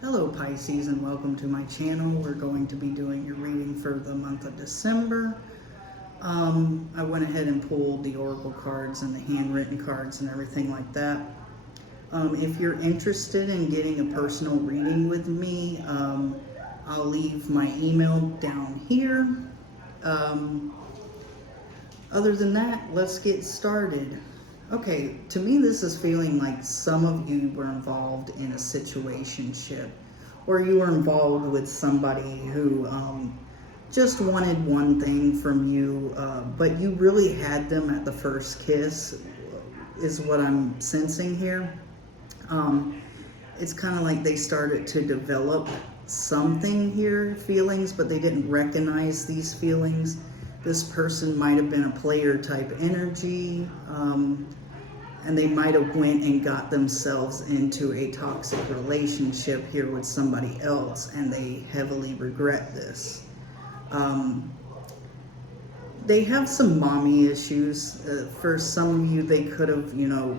Hello Pisces, and welcome to my channel. We're going to be doing your reading for the month of December. I went ahead and pulled the oracle cards and the handwritten cards and everything like that. If you're interested in getting a personal reading with me, I'll leave my email down here. Other than that, let's get started. Okay, to me this is feeling like some of you were involved in a situationship, or you were involved with somebody who just wanted one thing from you, but you really had them at the first kiss, is what I'm sensing here. It's kind of like they started to develop something here, feelings, but they didn't recognize these feelings. This person might have been a player type energy, and they might have went and got themselves into a toxic relationship here with somebody else, and they heavily regret this. They have some mommy issues. For some of you, they could have,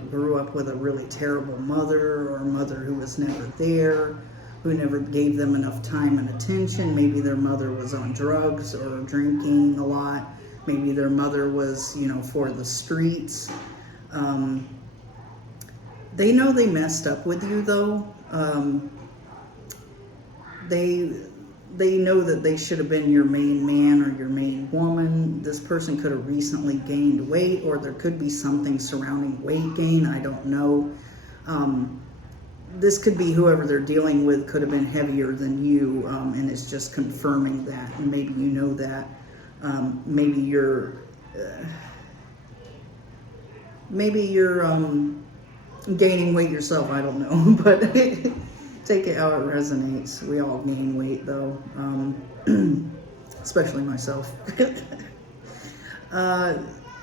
grew up with a really terrible mother, or a mother who was never there, who never gave them enough time and attention. Maybe their mother was on drugs or drinking a lot. Maybe their mother was, for the streets. They know they messed up with you, though. They know that they should have been your main man or your main woman. This person could have recently gained weight, or there could be something surrounding weight gain. I don't know. This could be whoever they're dealing with could have been heavier than you, and it's just confirming that. And maybe you know that. Maybe you're gaining weight yourself. I don't know, but take it how it resonates. We all gain weight, though, especially myself.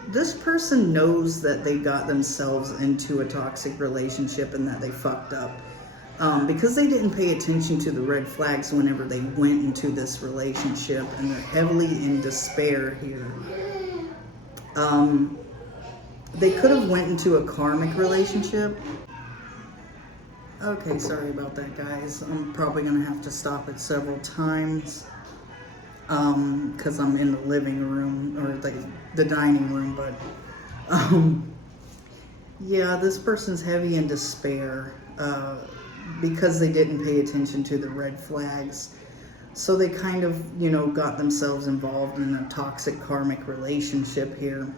This person knows that they got themselves into a toxic relationship and that they fucked up, because they didn't pay attention to the red flags whenever they went into this relationship, and they're heavily in despair here. They could have went into a karmic relationship. Okay, sorry about that, guys. I'm probably going to have to stop it several times, because I'm in the living room, or the dining room, but yeah, this person's heavy in despair, because they didn't pay attention to the red flags. So they kind of, got themselves involved in a toxic karmic relationship here.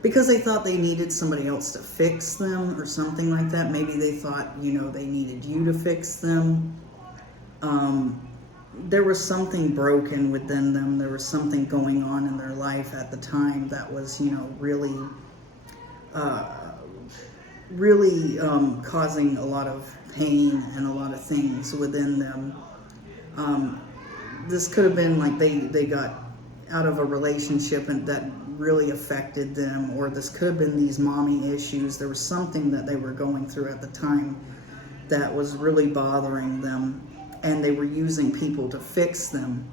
Because they thought they needed somebody else to fix them or something like that. Maybe they thought, they needed you to fix them. There was something broken within them. There was something going on in their life at the time that was, really causing a lot of pain and a lot of things within them. This could have been like they got out of a relationship and that really affected them, or this could have been these mommy issues. There was something that they were going through at the time that was really bothering them, and they were using people to fix them.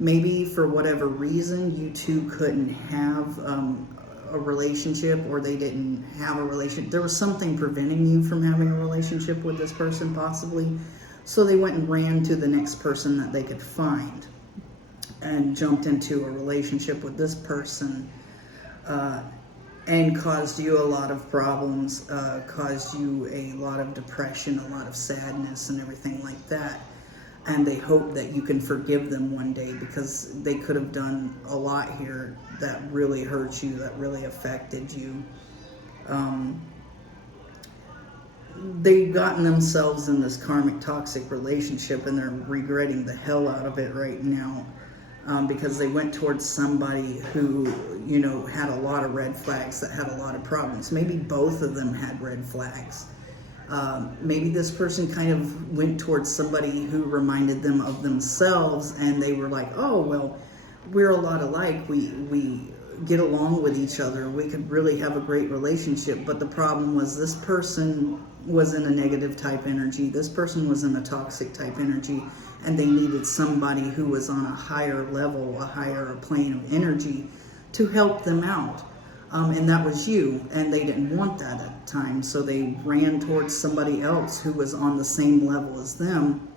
Maybe for whatever reason you two couldn't have a relationship, or they didn't have a relationship. There was something preventing you from having a relationship with this person, possibly. So they went and ran to the next person that they could find and jumped into a relationship with this person, and caused you a lot of problems, caused you a lot of depression, a lot of sadness and everything like that. And they hope that you can forgive them one day, because they could have done a lot here that really hurt you, that really affected you. They've gotten themselves in this karmic toxic relationship, and they're regretting the hell out of it right now, because they went towards somebody who, had a lot of red flags, that had a lot of problems. Maybe both of them had red flags. Maybe this person kind of went towards somebody who reminded them of themselves, and they were like, oh, well, we're a lot alike. We get along with each other. We could really have a great relationship. But the problem was, this person was in a negative type energy. This person was in a toxic type energy, and they needed somebody who was on a higher level, a higher plane of energy to help them out. And that was you, and they didn't want that at the time, so they ran towards somebody else who was on the same level as them.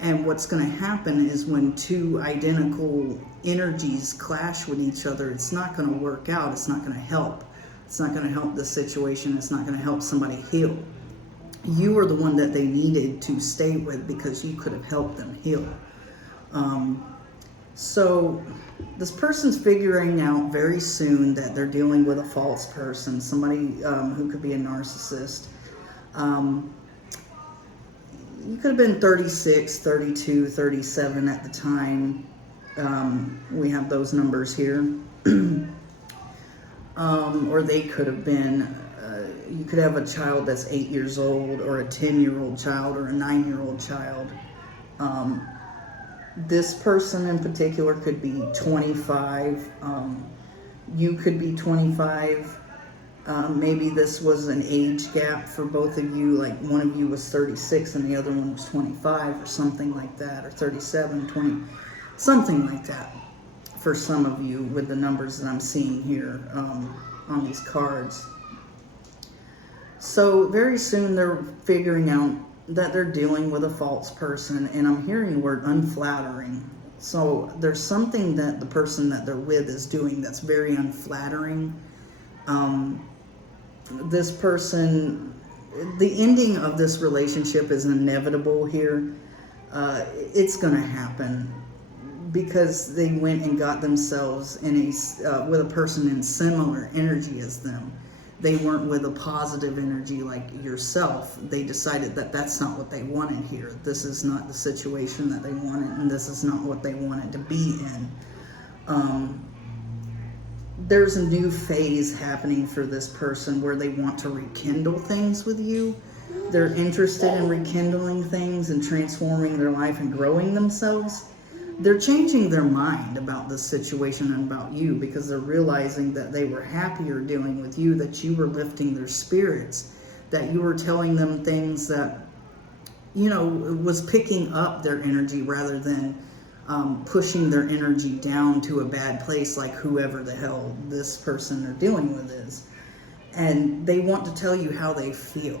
And what's going to happen is when two identical energies clash with each other, it's not going to work out. It's not going to help. It's not going to help the situation. It's not going to help somebody heal. You were the one that they needed to stay with because you could have helped them heal. So this person's figuring out very soon that they're dealing with a false person, somebody who could be a narcissist. You could have been 36, 32, 37 at the time. We have those numbers here. Or they could have been, you could have a child that's 8 years old, or a 10-year-old child, or a 9-year-old child. This person in particular could be 25. You could be 25. Maybe this was an age gap for both of you, like one of you was 36 and the other one was 25 or something like that, or 37, 20, something like that for some of you with the numbers that I'm seeing here on these cards. So very soon they're figuring out that they're dealing with a false person, and I'm hearing the word unflattering. So there's something that the person that they're with is doing that's very unflattering. This person, the ending of this relationship is inevitable here. It's going to happen because they went and got themselves in with a person in similar energy as them. They weren't with a positive energy like yourself. They decided that that's not what they wanted here. This is not the situation that they wanted, and this is not what they wanted to be in. There's a new phase happening for this person where they want to rekindle things with you. They're interested in rekindling things and transforming their life and growing themselves. They're changing their mind about this situation and about you because they're realizing that they were happier dealing with you, that you were lifting their spirits, that you were telling them things that, you know, was picking up their energy rather than pushing their energy down to a bad place like whoever the hell this person they're dealing with is. And they want to tell you how they feel.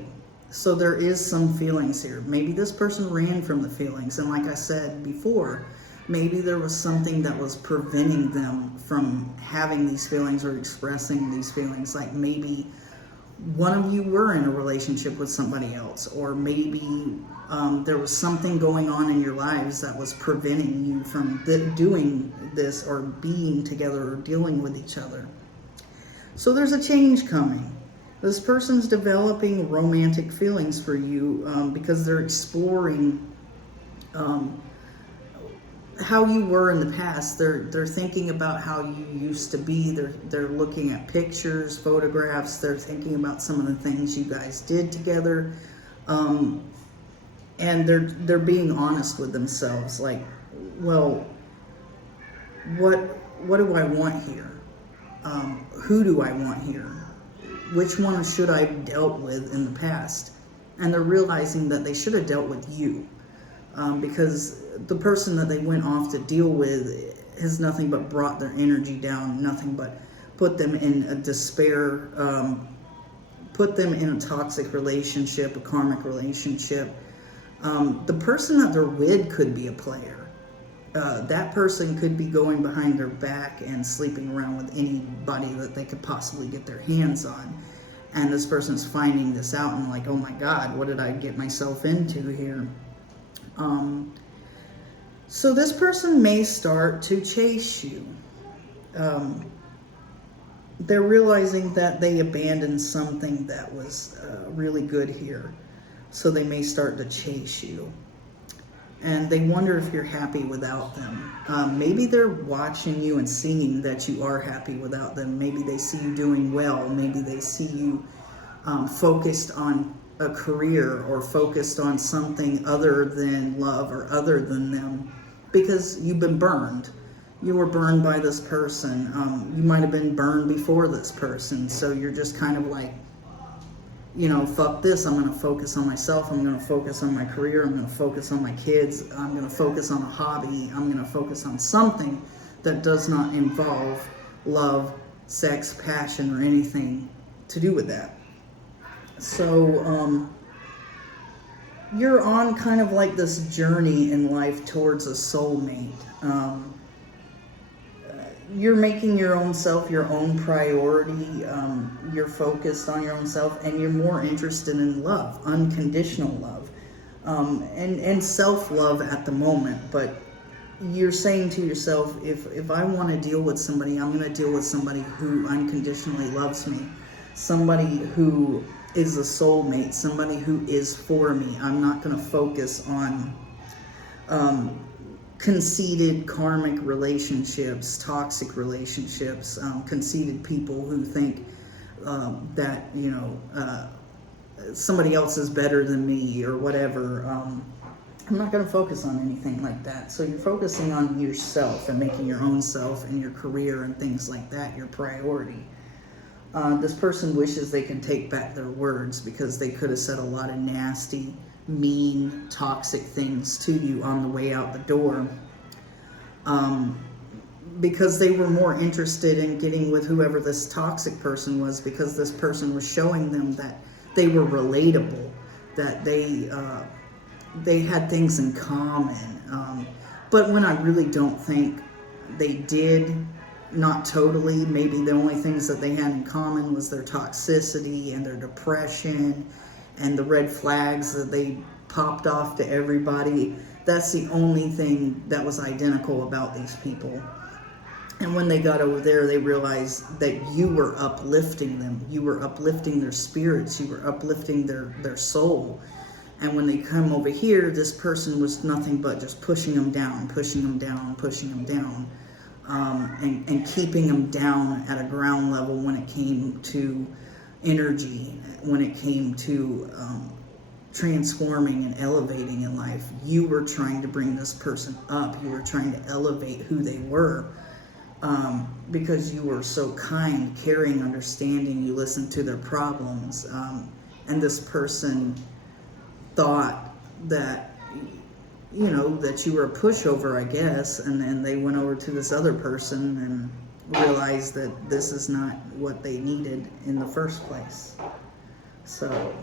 So there is some feelings here. Maybe this person ran from the feelings. And like I said before, maybe there was something that was preventing them from having these feelings or expressing these feelings. Like maybe one of you were in a relationship with somebody else, or maybe there was something going on in your lives that was preventing you from doing this or being together or dealing with each other. So there's a change coming. This person's developing romantic feelings for you because they're exploring how you were in the past. They're thinking about how you used to be. They're looking at pictures, photographs. They're thinking about some of the things you guys did together, and they're being honest with themselves. Like, well, what do I want here? Who do I want here? Which one should I have dealt with in the past? And they're realizing that they should have dealt with you. Because the person that they went off to deal with has nothing but brought their energy down, nothing but put them in a despair, put them in a toxic relationship, a karmic relationship. The person that they're with could be a player. That person could be going behind their back and sleeping around with anybody that they could possibly get their hands on. And this person's finding this out and like, oh my God, what did I get myself into here? So this person may start to chase you. They're realizing that they abandoned something that was really good here. So they may start to chase you. And they wonder if you're happy without them. Maybe they're watching you and seeing that you are happy without them. Maybe they see you doing well. Maybe they see you focused on a career or focused on something other than love or other than them, because you've been burned. You were burned by this person. You might have been burned before this person. So you're just kind of like, you know, fuck this. I'm going to focus on myself. I'm going to focus on my career. I'm going to focus on my kids. I'm going to focus on a hobby. I'm going to focus on something that does not involve love sex, passion, or anything to do with that. So you're on kind of like this journey in life towards a soulmate. You're making your own self your own priority. You're focused on your own self, and you're more interested in love, unconditional love, and self-love at the moment. But you're saying to yourself, if I want to deal with somebody, I'm going to deal with somebody who unconditionally loves me, somebody who is a soulmate, somebody who is for me. I'm not going to focus on conceited karmic relationships, toxic relationships, conceited people who think that, you know, somebody else is better than me or whatever. I'm not going to focus on anything like that. So you're focusing on yourself and making your own self and your career and things like that your priority. This person wishes they could take back their words, because they could have said a lot of nasty, mean, toxic things to you on the way out the door, because they were more interested in getting with whoever this toxic person was, because this person was showing them that they were relatable, that they had things in common. But when I really don't think they did, not totally. Maybe the only things that they had in common was their toxicity and their depression and the red flags that they popped off to everybody. That's the only thing that was identical about these people. And when they got over there, they realized that you were uplifting them. You were uplifting their spirits. You were uplifting their soul. And when they come over here, this person was nothing but just pushing them down, pushing them down, pushing them down. And keeping them down at a ground level when it came to energy, when it came to transforming and elevating in life. You were trying to bring this person up. You were trying to elevate who they were, because you were so kind, caring, understanding. You listened to their problems. And this person thought that, you know, that you were a pushover, I guess, and then they went over to this other person and realized that this is not what they needed in the first place. So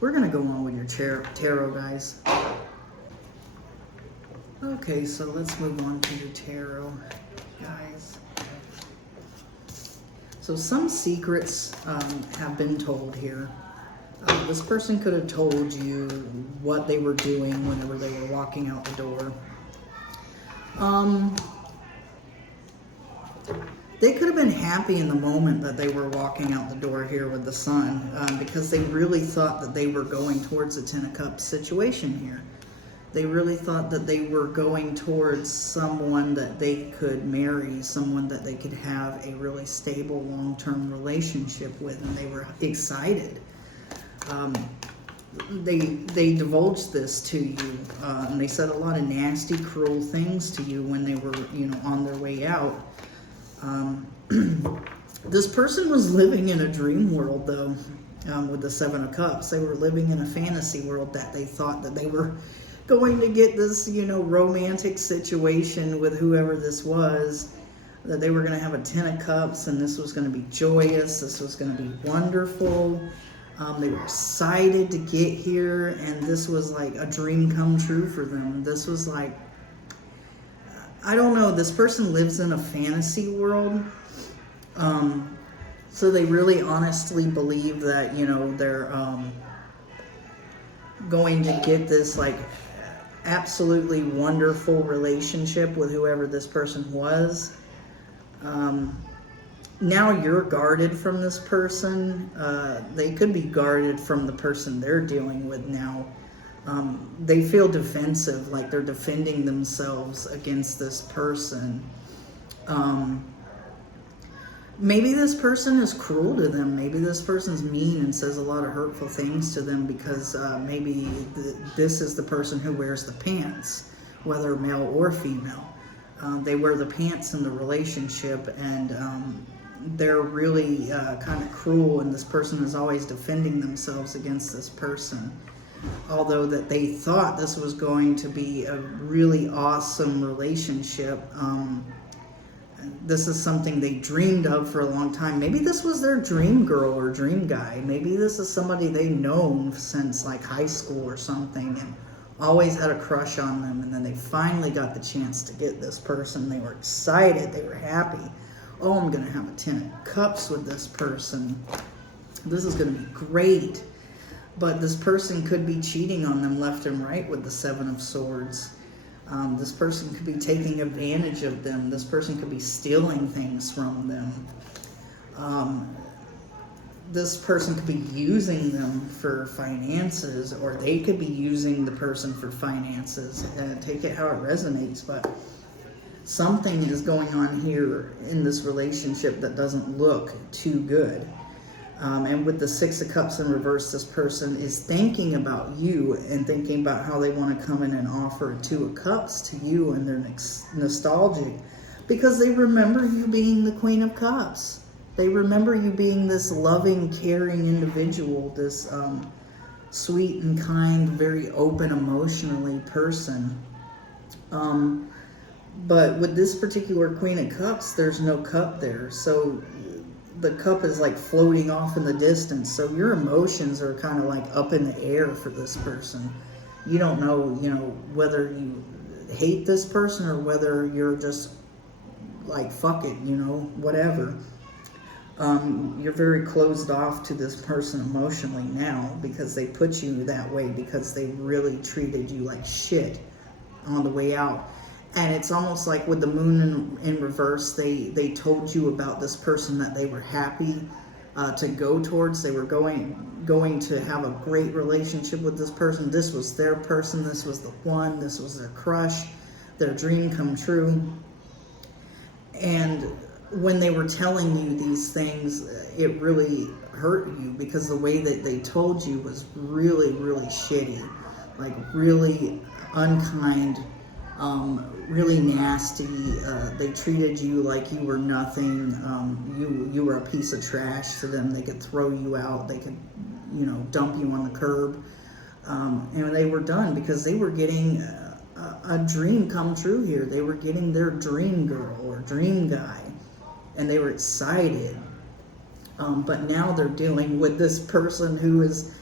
we're going to go on with your tarot, guys. Okay, so let's move on to your tarot, guys. So some secrets have been told here. This person could have told you what they were doing whenever they were walking out the door. They could have been happy in the moment that they were walking out the door here with the sun, because they really thought that they were going towards a Ten of Cups situation here. They really thought that they were going towards someone that they could marry, someone that they could have a really stable long-term relationship with, and they were excited. They divulged this to you, and they said a lot of nasty, cruel things to you when they were, you know, on their way out. This person was living in a dream world, though, with the Seven of Cups. They were living in a fantasy world that they thought that they were going to get this, you know, romantic situation with whoever this was, that they were going to have a Ten of Cups, and this was going to be joyous, this was going to be wonderful. They were excited to get here, and this was like a dream come true for them. This was like, I don't know, this person lives in a fantasy world. So they really honestly believe that, you know, they're going to get this like absolutely wonderful relationship with whoever this person was. Now you're guarded from this person. They could be guarded from the person they're dealing with now. They feel defensive, like they're defending themselves against this person. Maybe this person is cruel to them. Maybe this person's mean and says a lot of hurtful things to them because maybe this is the person who wears the pants, whether male or female. They wear the pants in the relationship, and they're really kind of cruel, and this person is always defending themselves against this person. Although that they thought this was going to be a really awesome relationship, this is something they dreamed of for a long time. Maybe this was their dream girl or dream guy. Maybe this is somebody they've known since like high school or something and always had a crush on them. And then they finally got the chance to get this person. They were excited. They were happy. Oh, I'm going to have a 10 of Cups with this person. This is going to be great. But this person could be cheating on them left and right with the 7 of Swords. This person could be taking advantage of them. This person could be stealing things from them. This person could be using them for finances, or they could be using the person for finances. Take it how it resonates, but something is going on here in this relationship that doesn't look too good. And with the 6 of Cups in reverse, this person is thinking about you and thinking about how they want to come in and offer a 2 of Cups to you, and they're nostalgic because they remember you being the Queen of Cups. They remember you being this loving, caring individual, this sweet and kind, very open emotionally person. But with this particular Queen of Cups, there's no cup there. So the cup is like floating off in the distance. So your emotions are kind of like up in the air for this person. You don't know, whether you hate this person or whether you're just like, fuck it, whatever. You're very closed off to this person emotionally now because they put you that way, because they really treated you like shit on the way out. And it's almost like with the moon in reverse, they told you about this person that they were happy to go towards. They were going to have a great relationship with this person. This was their person. This was the one. This was their crush, their dream come true. And when they were telling you these things, it really hurt you because the way that they told you was really, really shitty, like really unkind, really nasty. They treated you like you were nothing. You were a piece of trash to them. They could throw you out. They could, dump you on the curb. And they were done because they were getting a dream come true here. They were getting their dream girl or dream guy, and they were excited. But now they're dealing with this person who is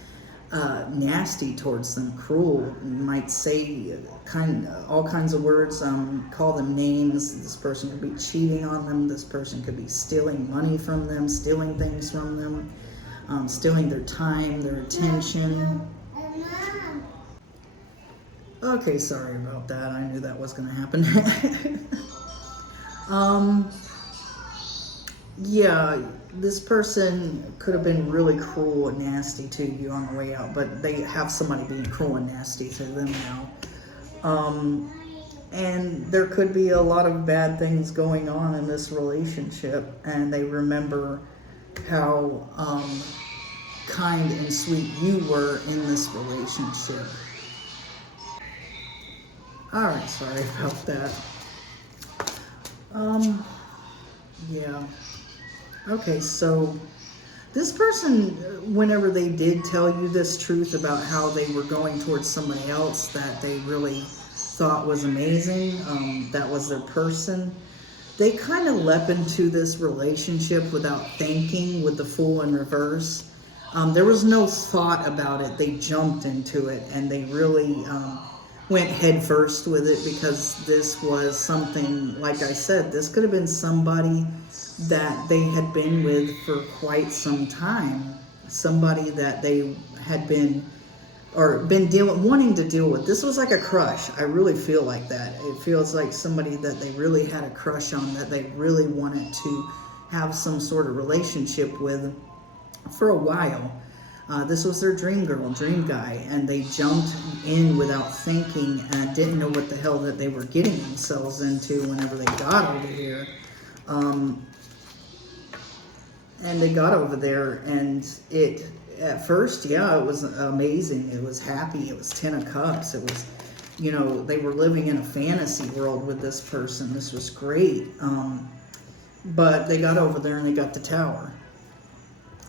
nasty towards them, cruel, might say all kinds of words, call them names. This person could be cheating on them. This person could be stealing money from them, stealing things from them, stealing their time, their attention. Okay, sorry about that. I knew that was going to happen. Yeah, this person could have been really cruel and nasty to you on the way out, but they have somebody being cruel and nasty to them now. And there could be a lot of bad things going on in this relationship, and they remember how kind and sweet you were in this relationship. Alright, sorry about that. Yeah. Okay, so this person, whenever they did tell you this truth about how they were going towards somebody else that they really thought was amazing, that was their person, they kind of leapt into this relationship without thinking with the Fool in reverse. There was no thought about it. They jumped into it, and they really went head first with it because this was something, like I said, this could have been somebody that they had been with for quite some time. Somebody that they had been wanting to deal with. This was like a crush. I really feel like that. It feels like somebody that they really had a crush on, that they really wanted to have some sort of relationship with for a while. This was their dream girl, dream guy, and they jumped in without thinking and didn't know what the hell that they were getting themselves into whenever they got over here. And they got over there, and at first, yeah, it was amazing. It was happy. It was 10 of Cups. It was, they were living in a fantasy world with this person. This was great. But they got over there and they got the Tower.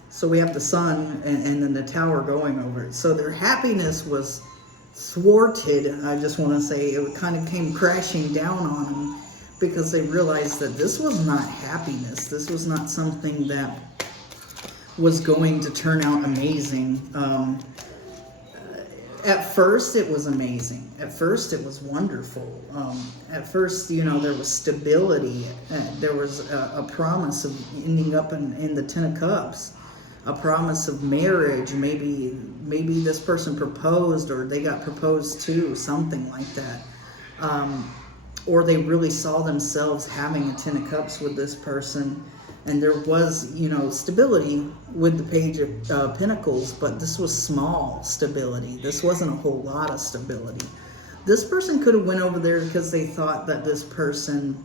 So we have the Sun and then the Tower going over it. So their happiness was thwarted. I just want to say it kind of came crashing down on them because they realized that this was not happiness. This was not something that was going to turn out amazing. At first, it was amazing. At first, it was wonderful. At first, you know, there was stability. There was a promise of ending up in the Ten of Cups, a promise of marriage. Maybe this person proposed, or they got proposed to, something like that. Or they really saw themselves having a Ten of Cups with this person. And there was, you know, stability with the Page of Pentacles, but this was small stability. This wasn't a whole lot of stability. This person could have went over there because they thought that this person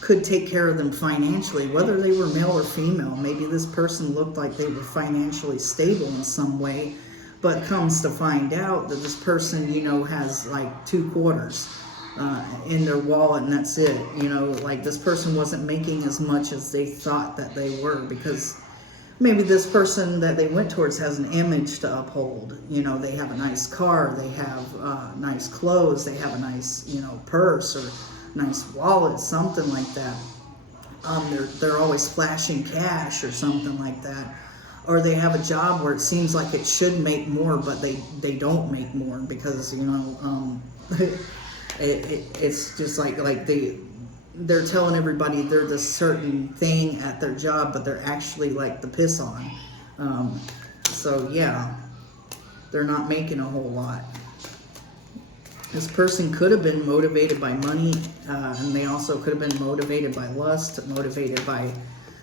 could take care of them financially, whether they were male or female. Maybe this person looked like they were financially stable in some way, but comes to find out that this person, you know, has like 2 quarters in their wallet, and that's it. You know, like this person wasn't making as much as they thought that they were, because maybe this person that they went towards has an image to uphold. You know, they have a nice car, they have nice clothes, they have a nice, you know, purse or nice wallet, something like that. They're always flashing cash or something like that. Or they have a job where it seems like it should make more, but they don't make more because, you know, it's just like they're telling everybody they're this certain thing at their job, but they're actually like the piss on. So yeah, they're not making a whole lot. This person could have been motivated by money, and they also could have been motivated by lust, motivated by,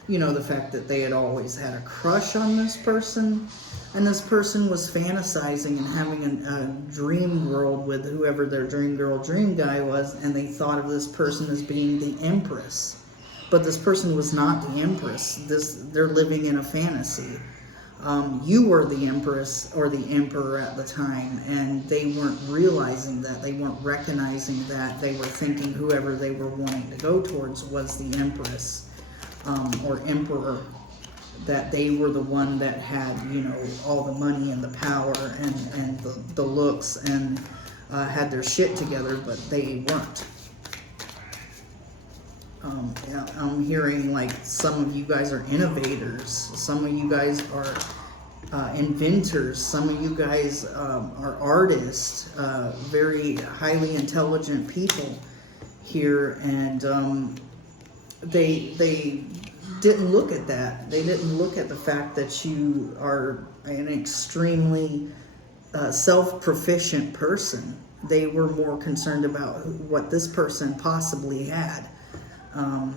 you know, the fact that they had always had a crush on this person. And this person was fantasizing and having a dream world with whoever their dream girl, dream guy was, and they thought of this person as being the empress. But this person was not the empress. They're living in a fantasy. You were the empress or the emperor at the time, and they weren't realizing that. They weren't recognizing that. They were thinking whoever they were wanting to go towards was the empress or emperor. That they were the one that had, you know, all the money and the power and the looks and had their shit together, but they weren't. I'm hearing like some of you guys are innovators. Some of you guys are inventors. Some of you guys are artists, very highly intelligent people here, and they didn't look at that. They didn't look at the fact that you are an extremely self-proficient person. They were more concerned about what this person possibly had. And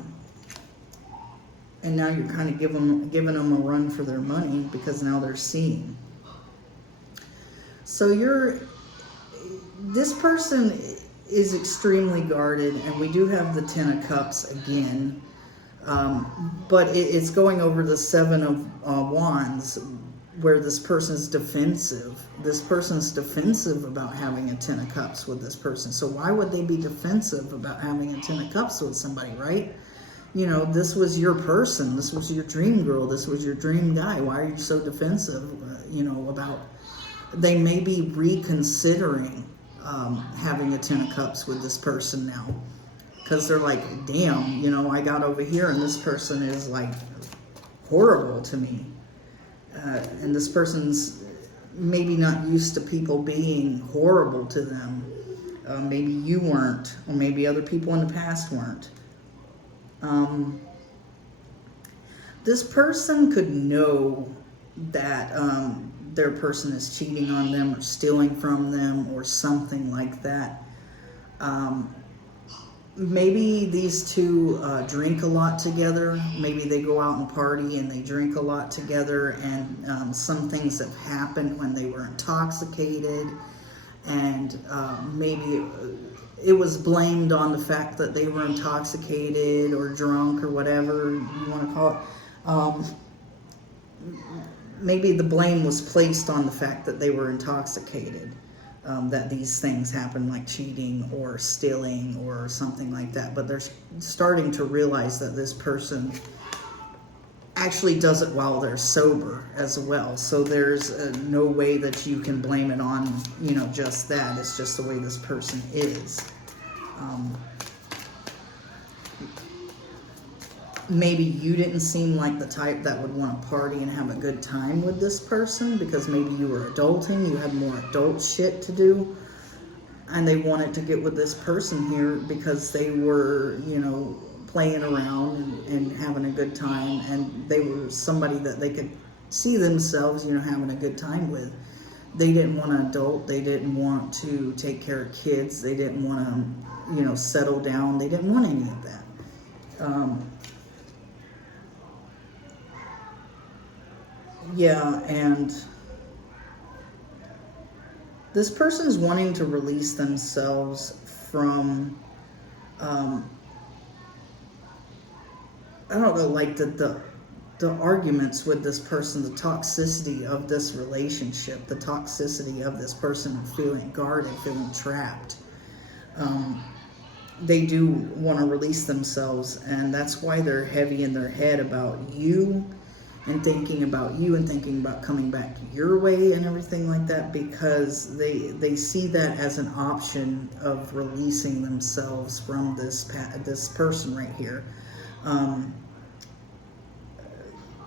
now you're kind of giving them a run for their money because now they're seeing. So this person is extremely guarded, and we do have the Ten of Cups again. But it's going over the Seven of Wands, where this person's defensive. This person's defensive about having a Ten of Cups with this person. So why would they be defensive about having a Ten of Cups with somebody, right? You know, this was your person. This was your dream girl. This was your dream guy. Why are you so defensive, you know, about... They may be reconsidering having a Ten of Cups with this person now. Because they're like, damn, you know, I got over here and this person is like horrible to me. And this person's maybe not used to people being horrible to them. Maybe you weren't, or maybe other people in the past weren't. This person could know that their person is cheating on them or stealing from them or something like that. Maybe these two drink a lot together. Maybe they go out and party and they drink a lot together, and some things have happened when they were intoxicated, and maybe it was blamed on the fact that they were intoxicated or drunk or whatever you want to call it. Maybe the blame was placed on the fact that they were intoxicated. That these things happen, like cheating or stealing or something like that. But they're starting to realize that this person actually does it while they're sober as well. So there's no way that you can blame it on, you know, just that. It's just the way this person is. maybe you didn't seem like the type that would want to party and have a good time with this person because maybe you were adulting, you had more adult shit to do, and they wanted to get with this person here because they were, you know, playing around and having a good time, and they were somebody that they could see themselves, you know, having a good time with. They didn't want an adult, they didn't want to take care of kids, they didn't want to, you know, settle down, they didn't want any of that. Yeah, and this person is wanting to release themselves from, I don't know, like the arguments with this person, the toxicity of this relationship, the toxicity of this person feeling guarded, feeling trapped. They do want to release themselves, and that's why they're heavy in their head about you and thinking about you and thinking about coming back your way and everything like that, because they see that as an option of releasing themselves from this person right here.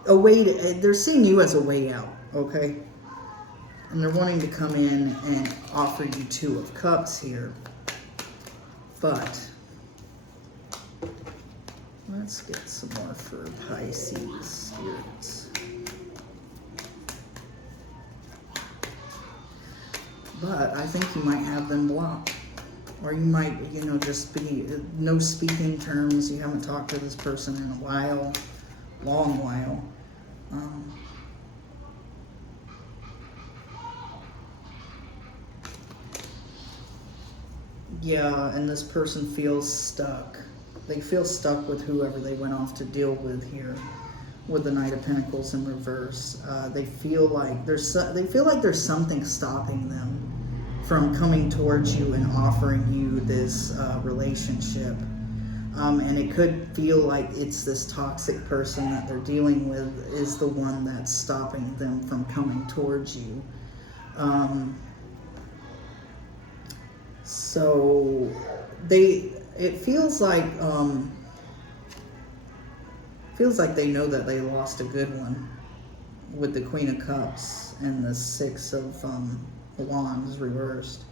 A way they're seeing you as a way out, okay? And they're wanting to come in and offer you 2 of Cups here. But let's get some more for Pisces spirits. But I think you might have them blocked. Or you might, you know, just be no speaking terms. You haven't talked to this person in a while, long while. Yeah, and this person feels stuck. They feel stuck with whoever they went off to deal with here, with the Knight of Pentacles in reverse. They feel like there's something stopping them from coming towards you and offering you this relationship. And it could feel like it's this toxic person that they're dealing with is the one that's stopping them from coming towards you. So it feels like they know that they lost a good one with the Queen of Cups and the 6 of Wands reversed.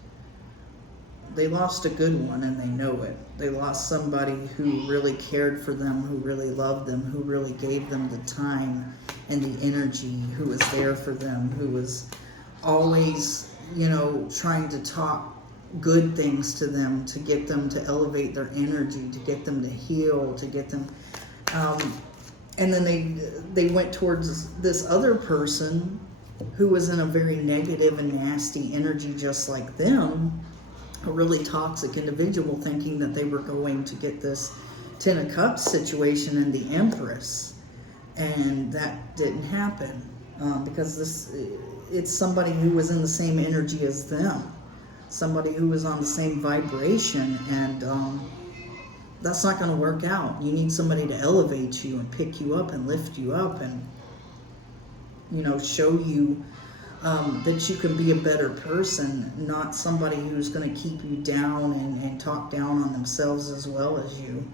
They lost a good one and they know it. They lost somebody who really cared for them, who really loved them, who really gave them the time and the energy, who was there for them, who was always, you know, trying to talk good things to them, to get them to elevate their energy, to get them to heal, to get them, and then they went towards this other person who was in a very negative and nasty energy just like them, a really toxic individual, thinking that they were going to get this 10 of Cups situation in the Empress, and that didn't happen, because it's somebody who was in the same energy as them, somebody who was on the same vibration, and that's not going to work out. You need somebody to elevate you and pick you up and lift you up and, you know, show you that you can be a better person, not somebody who's going to keep you down and talk down on themselves as well as you.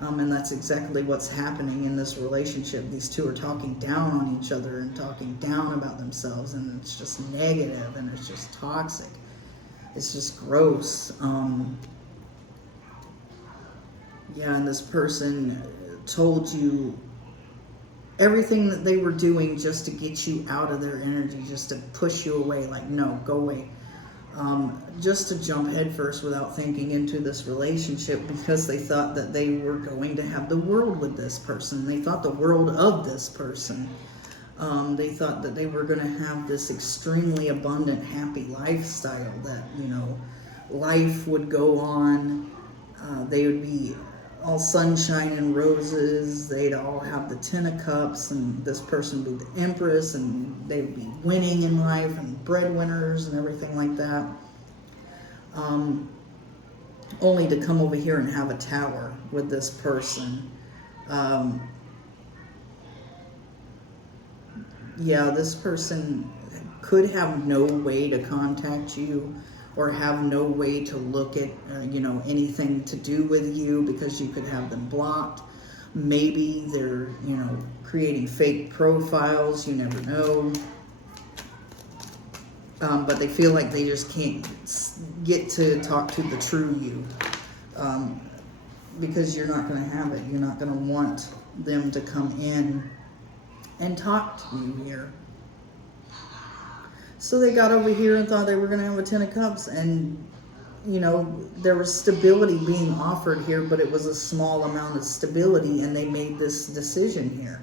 And that's exactly what's happening in this relationship. These two are talking down on each other and talking down about themselves, and it's just negative and it's just toxic. It's just gross. Yeah, and this person told you everything that they were doing just to get you out of their energy, just to push you away, like, no, go away. Just to jump headfirst without thinking into this relationship, because they thought that they were going to have the world with this person. They thought the world of this person. They thought that they were going to have this extremely abundant, happy lifestyle, that, you know, life would go on. They would be all sunshine and roses. They'd all have the 10 of Cups, and this person would be the Empress, and they'd be winning in life and breadwinners and everything like that. Only to come over here and have a tower with this person. Yeah, this person could have no way to contact you or have no way to look at, anything to do with you because you could have them blocked. Maybe they're, creating fake profiles, you never know. But they feel like they just can't get to talk to the true you, because you're not going to have it. You're not going to want them to come in and talk to you here. So they got over here and thought they were going to have a 10 of Cups, and there was stability being offered here, but it was a small amount of stability, and they made this decision here.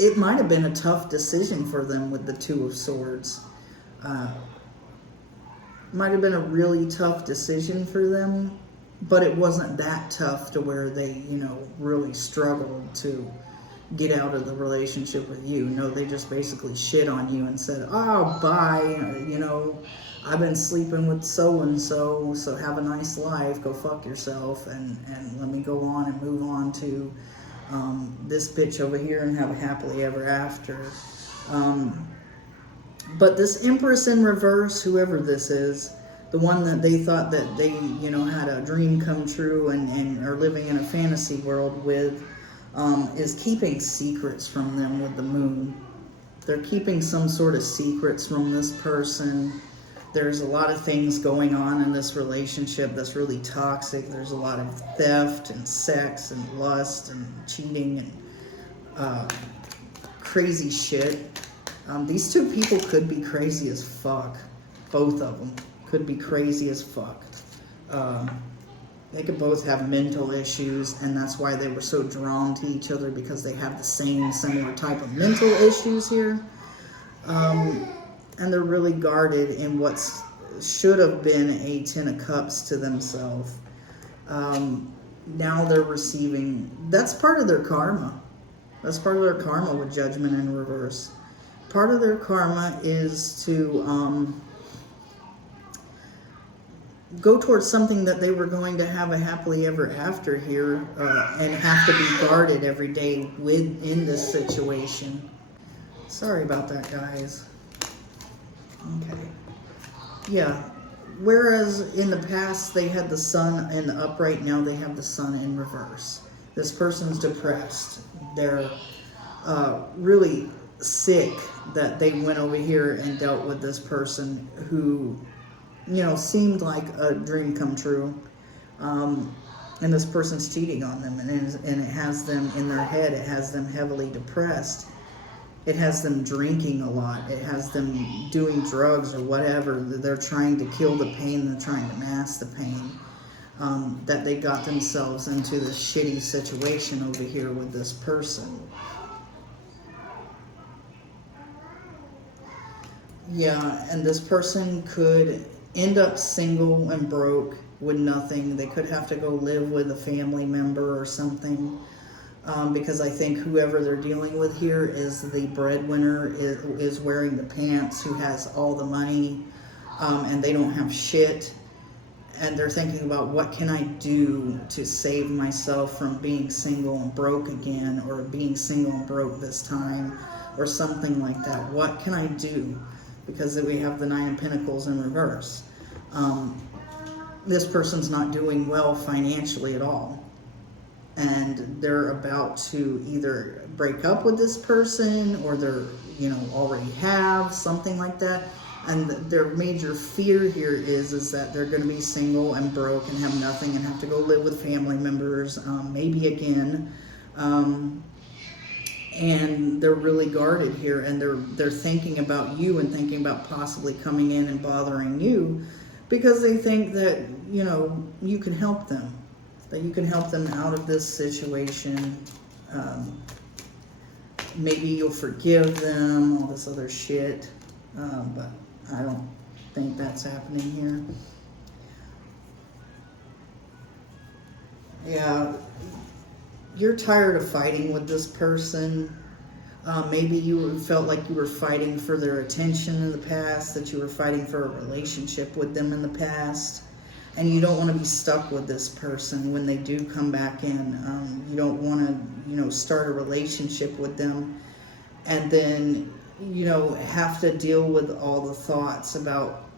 It might have been a tough decision for them with the 2 of Swords. Might have been a really tough decision for them, but it wasn't that tough to where they, really struggled to get out of the relationship with you. No, they just basically shit on you and said, oh, bye, I've been sleeping with so-and-so, so have a nice life, go fuck yourself, and let me go on and move on to this bitch over here and have a happily ever after. But this Empress in reverse, whoever this is, the one that they thought that they, had a dream come true and are living in a fantasy world with, is keeping secrets from them with the Moon. They're keeping some sort of secrets from this person. There's a lot of things going on in this relationship that's really toxic. There's a lot of theft and sex and lust and cheating and crazy shit. These 2 people could be crazy as fuck. Both of them could be crazy as fuck. They could both have mental issues, and that's why they were so drawn to each other, because they have the same similar type of mental issues here. And they're really guarded in what should have been a 10 of Cups to themselves. Now they're receiving, that's part of their karma. That's part of their karma with Judgment in reverse. Part of their karma is to go towards something that they were going to have a happily ever after here, and have to be guarded every day in this situation. Sorry about that, guys. Okay. Yeah. Whereas in the past they had the Sun in the upright, now they have the Sun in reverse. This person's depressed. They're really sick that they went over here and dealt with this person who, seemed like a dream come true. And this person's cheating on them, and it has them in their head. It has them heavily depressed. It has them drinking a lot. It has them doing drugs or whatever. They're trying to kill the pain. They're trying to mask the pain. That they got themselves into this shitty situation over here with this person. Yeah, and this person could end up single and broke with nothing. They could have to go live with a family member or something. Because I think whoever they're dealing with here is the breadwinner, is wearing the pants, who has all the money, and they don't have shit. And they're thinking about, what can I do to save myself from being single and broke again, or being single and broke this time, or something like that. What can I do? Because we have the 9 of Pentacles in reverse. This person's not doing well financially at all. And they're about to either break up with this person, or they're, already have something like that. And their major fear here is that they're going to be single and broke and have nothing and have to go live with family members, maybe again. And they're really guarded here, and they're thinking about you and thinking about possibly coming in and bothering you, because they think that, you can help them. That you can help them out of this situation. Maybe you'll forgive them, all this other shit. But I don't think that's happening here. Yeah, you're tired of fighting with this person. Maybe you felt like you were fighting for their attention in the past, that you were fighting for a relationship with them in the past. And you don't want to be stuck with this person when they do come back in. You don't want to, start a relationship with them and then, have to deal with all the thoughts about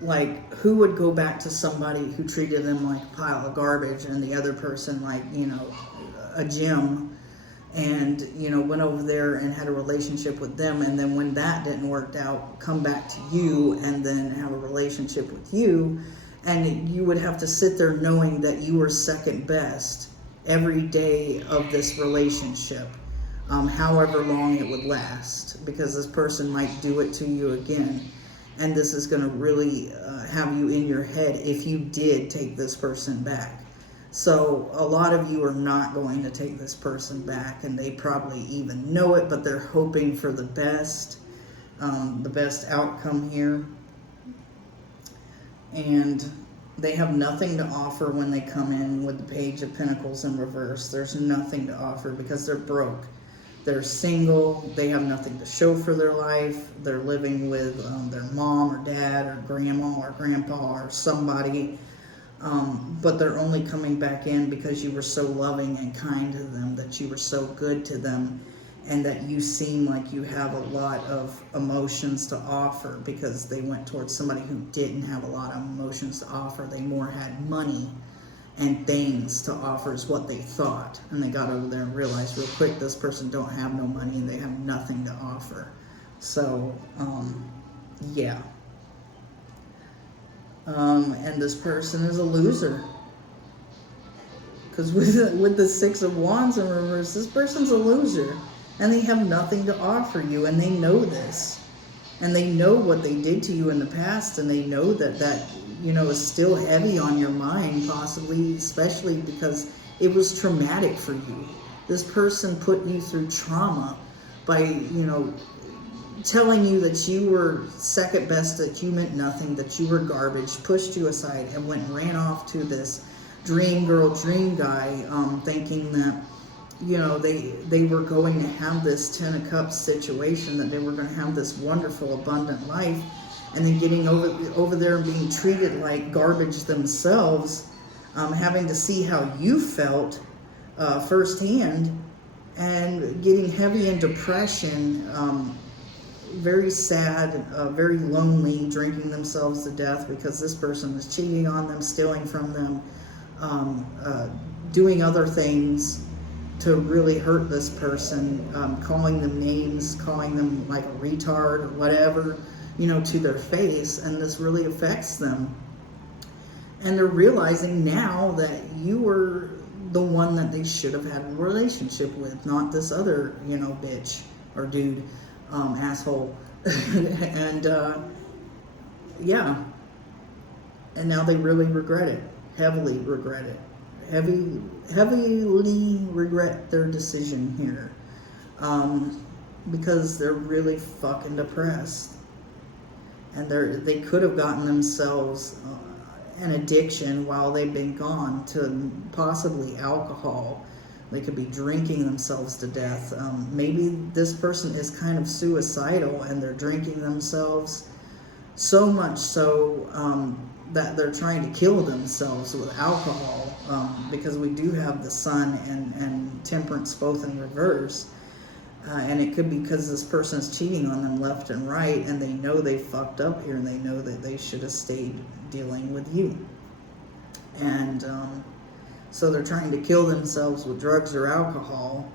like, who would go back to somebody who treated them like a pile of garbage, and the other person like, you know, a gem, and, you know, went over there and had a relationship with them, and then when that didn't work out, come back to you and then have a relationship with you, and you would have to sit there knowing that you were second best every day of this relationship, however long it would last, because this person might do it to you again, and this is going to really have you in your head if you did take this person back. So a lot of you are not going to take this person back, and they probably even know it, but they're hoping for the best outcome here. And they have nothing to offer when they come in with the Page of Pentacles in reverse. There's nothing to offer because they're broke. They're single. They have nothing to show for their life. They're living with their mom or dad or grandma or grandpa or somebody. But they're only coming back in because you were so loving and kind to them, that you were so good to them, and that you seem like you have a lot of emotions to offer, because they went towards somebody who didn't have a lot of emotions to offer. They more had money and things to offer is what they thought. And they got over there and realized real quick, this person don't have no money and they have nothing to offer. So, yeah. And this person is a loser. Because with the Six of Wands in reverse, this person's a loser. And they have nothing to offer you, and they know this. And they know what they did to you in the past, and they know that you know, is still heavy on your mind, possibly, especially because it was traumatic for you. This person put you through trauma by, you know, telling you that you were second best, that you meant nothing, that you were garbage, pushed you aside, and went and ran off to this dream girl, dream guy, thinking that, you know, they were going to have this Ten of Cups situation, that they were going to have this wonderful, abundant life, and then getting over there and being treated like garbage themselves, having to see how you felt firsthand, and getting heavy in depression, very sad, very lonely, drinking themselves to death because this person was cheating on them, stealing from them, doing other things to really hurt this person, calling them names, calling them like a retard or whatever, you know, to their face, and this really affects them. And they're realizing now that you were the one that they should have had a relationship with, not this other, you know, bitch or dude, asshole. And yeah, and now they really regret it, heavily regret it, heavily regret their decision here, because they're really fucking depressed, and they could have gotten themselves an addiction while they've been gone, to possibly alcohol. They could be drinking themselves to death. Maybe this person is kind of suicidal, and they're drinking themselves so much so that they're trying to kill themselves with alcohol, because we do have the Sun and Temperance both in reverse. And it could be because this person's cheating on them left and right, and they know they fucked up here, and they know that they should have stayed dealing with you. And so they're trying to kill themselves with drugs or alcohol,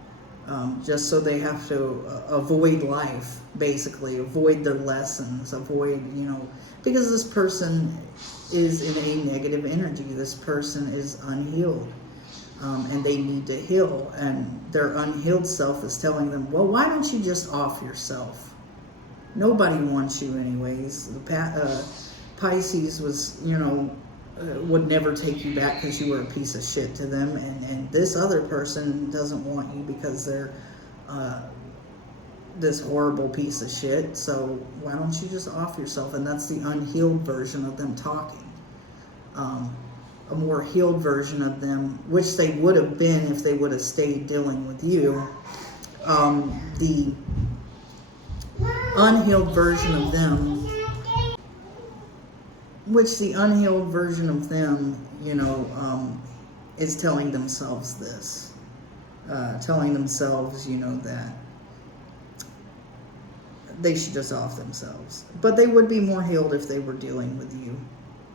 just so they have to avoid life, basically, avoid their lessons, avoid, you know, because this person is in a negative energy. This person is unhealed, and they need to heal, and their unhealed self is telling them, well, why don't you just off yourself? Nobody wants you anyways. Pisces was, you know, would never take you back because you were a piece of shit to them, and this other person doesn't want you because they're this horrible piece of shit. So why don't you just off yourself? And that's the unhealed version of them talking. A more healed version of them, which they would have been if they would have stayed dealing with you. The unhealed version of them, you know, is telling themselves this. Telling themselves, you know, that they should just off themselves. But they would be more healed if they were dealing with you.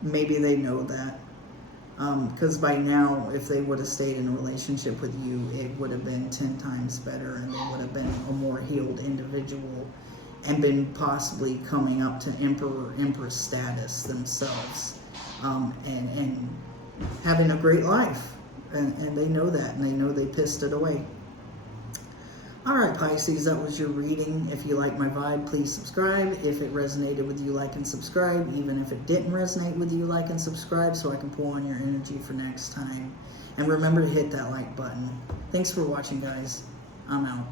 Maybe they know that. Because by now, if they would have stayed in a relationship with you, it would have been 10 times better, and they would have been a more healed individual and been possibly coming up to Emperor, Empress status themselves, and having a great life. And they know that, and they know they pissed it away. All right, Pisces, that was your reading. If you like my vibe, please subscribe. If it resonated with you, like and subscribe. Even if it didn't resonate with you, like and subscribe so I can pull on your energy for next time. And remember to hit that like button. Thanks for watching, guys. I'm out.